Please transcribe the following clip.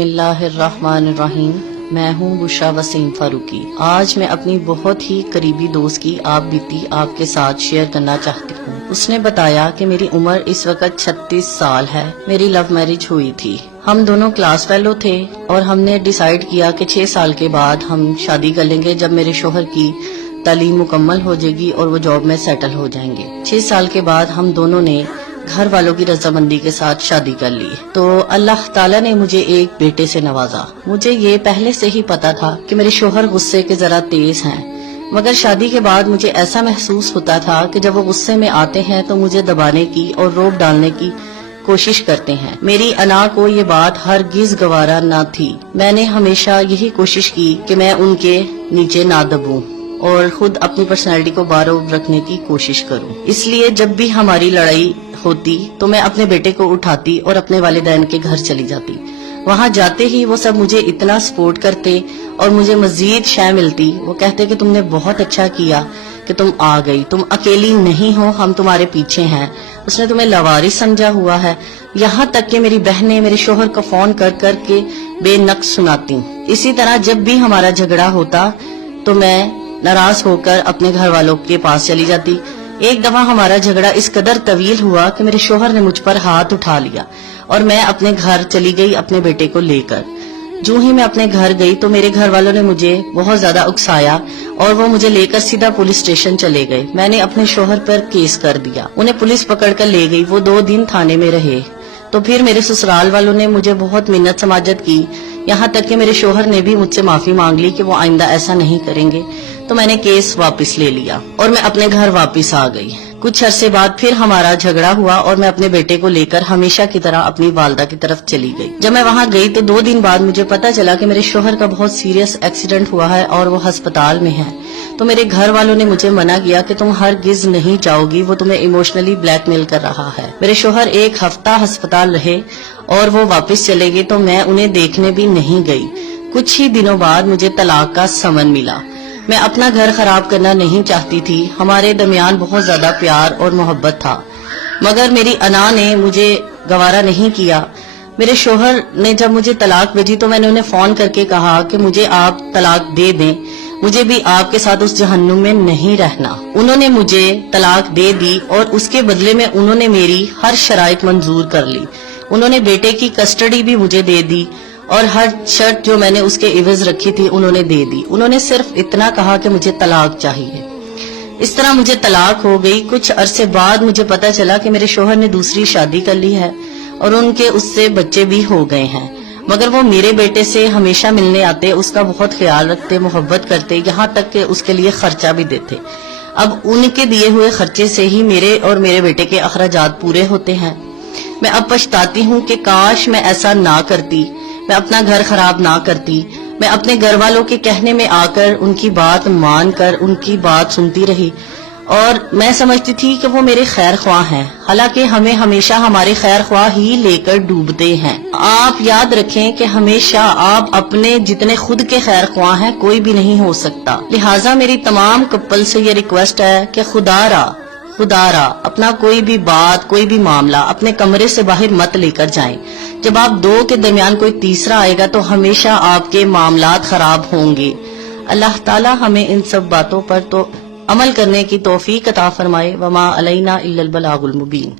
بسم اللہ الرحمن الرحیم۔ میں ہوں بشرا وسیم فاروقی۔ آج میں اپنی بہت ہی قریبی دوست کی آپ بیتی آپ کے ساتھ شیئر کرنا چاہتی ہوں۔ اس نے بتایا کہ میری عمر اس وقت 36 سال ہے۔ میری لو میرج ہوئی تھی۔ ہم دونوں کلاس فیلو تھے اور ہم نے ڈیسائیڈ کیا کہ 6 سال کے بعد ہم شادی کر لیں گے جب میرے شوہر کی تعلیم مکمل ہو جائے گی اور وہ جاب میں سیٹل ہو جائیں گے۔ 6 سال کے بعد ہم دونوں نے گھر والوں کی رضامندی کے ساتھ شادی کر لی تو اللہ تعالیٰ نے مجھے ایک بیٹے سے نوازا۔ مجھے یہ پہلے سے ہی پتا تھا کہ میرے شوہر غصے کے ذرا تیز ہیں، مگر شادی کے بعد مجھے ایسا محسوس ہوتا تھا کہ جب وہ غصے میں آتے ہیں تو مجھے دبانے کی اور روب ڈالنے کی کوشش کرتے ہیں۔ میری انا کو یہ بات ہرگز گوارا نہ تھی۔ میں نے ہمیشہ یہی کوشش کی کہ میں ان کے نیچے نہ دبوں اور خود اپنی پرسنالٹی کو باروب رکھنے کی کوشش کروں۔ اس لیے جب بھی ہماری لڑائی ہوتی تو میں اپنے بیٹے کو اٹھاتی اور اپنے والدین کے گھر چلی جاتی۔ وہاں جاتے ہی وہ سب مجھے اتنا سپورٹ کرتے اور مجھے مزید شے ملتی۔ وہ کہتے کہ تم نے بہت اچھا کیا کہ تم آ گئی، تم اکیلی نہیں ہو، ہم تمہارے پیچھے ہیں، اس نے تمہیں لاوارث سمجھا ہوا ہے۔ یہاں تک کہ میری بہنیں میرے شوہر کو فون کر کر کے بے نقص سناتی۔ اسی طرح جب بھی ہمارا جھگڑا ہوتا تو میں ناراض ہو کر اپنے گھر والوں کے پاس چلی جاتی۔ ایک دفعہ ہمارا جھگڑا اس قدر طویل ہوا کہ میرے شوہر نے مجھ پر ہاتھ اٹھا لیا اور میں اپنے گھر چلی گئی اپنے بیٹے کو لے کر۔ جو ہی میں اپنے گھر گئی تو میرے گھر والوں نے مجھے بہت زیادہ اکسایا اور وہ مجھے لے کر سیدھا پولیس اسٹیشن چلے گئے۔ میں نے اپنے شوہر پر کیس کر دیا، انہیں پولیس پکڑ کر لے گئی۔ وہ 2 دن تھانے میں رہے تو پھر میرے سسرال والوں نے مجھے بہت منت سماجت کی، یہاں تک کہ میرے شوہر نے بھی مجھ سے معافی مانگ لی کہ وہ آئندہ ایسا نہیں کریں گے۔ تو میں نے کیس واپس لے لیا اور میں اپنے گھر واپس آ گئی۔ کچھ عرصے بعد پھر ہمارا جھگڑا ہوا اور میں اپنے بیٹے کو لے کر ہمیشہ کی طرح اپنی والدہ کی طرف چلی گئی۔ جب میں وہاں گئی تو 2 دن بعد مجھے پتا چلا کہ میرے شوہر کا بہت سیریس ایکسیڈنٹ ہوا ہے اور وہ ہسپتال میں ہے۔ تو میرے گھر والوں نے مجھے منع کیا کہ تم ہرگز نہیں جاؤ گی، وہ تمہیں ایموشنلی بلیک میل کر رہا ہے۔ میرے شوہر 1 ہفتہ ہسپتال رہے اور وہ واپس چلے گئے تو میں انہیں دیکھنے بھی نہیں گئی۔ کچھ ہی دنوں بعد مجھے طلاق کا سمن ملا۔ میں اپنا گھر خراب کرنا نہیں چاہتی تھی، ہمارے درمیان بہت زیادہ پیار اور محبت تھا، مگر میری انا نے مجھے گوارا نہیں کیا۔ میرے شوہر نے جب مجھے طلاق بھیجی تو میں نے انہیں فون کر کے کہا کہ مجھے آپ طلاق دے دیں، مجھے بھی آپ کے ساتھ اس جہنم میں نہیں رہنا۔ انہوں نے مجھے طلاق دے دی اور اس کے بدلے میں انہوں نے میری ہر شرائط منظور کر لی۔ انہوں نے بیٹے کی کسٹڈی بھی مجھے دے دی اور ہر شرط جو میں نے اس کے عوض رکھی تھی انہوں نے دے دی۔ انہوں نے صرف اتنا کہا کہ مجھے طلاق چاہیے۔ اس طرح مجھے طلاق ہو گئی۔ کچھ عرصے بعد مجھے پتا چلا کہ میرے شوہر نے دوسری شادی کر لی ہے اور ان کے اس سے بچے بھی ہو گئے ہیں، مگر وہ میرے بیٹے سے ہمیشہ ملنے آتے، اس کا بہت خیال رکھتے، محبت کرتے، یہاں تک کہ اس کے لیے خرچہ بھی دیتے۔ اب ان کے دیے ہوئے خرچے سے ہی میرے اور میرے بیٹے کے اخراجات پورے ہوتے ہیں۔ میں اب پچھتاتی ہوں کہ کاش میں ایسا نہ کرتی، میں اپنا گھر خراب نہ کرتی۔ میں اپنے گھر والوں کے کہنے میں آ کر ان کی بات مان کر ان کی بات سنتی رہی اور میں سمجھتی تھی کہ وہ میرے خیر خواہ ہیں، حالانکہ ہمیں ہمیشہ ہمارے خیر خواہ ہی لے کر ڈوبتے ہیں۔ آپ یاد رکھیں کہ ہمیشہ آپ اپنے جتنے خود کے خیر خواہ ہیں کوئی بھی نہیں ہو سکتا۔ لہٰذا میری تمام کپل سے یہ ریکویسٹ ہے کہ خدا را اپنا کوئی بھی بات، کوئی بھی معاملہ اپنے کمرے سے باہر مت لے کر جائیں۔ جب آپ 2 کے درمیان کوئی تیسرا آئے گا تو ہمیشہ آپ کے معاملات خراب ہوں گے۔ اللہ تعالی ہمیں ان سب باتوں پر تو عمل کرنے کی توفیق عطا فرمائے۔ وما علینا الا البلاغ المبین۔